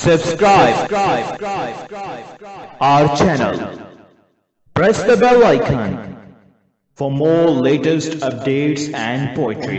Subscribe our channel. Press the bell icon for more latest updates and poetry.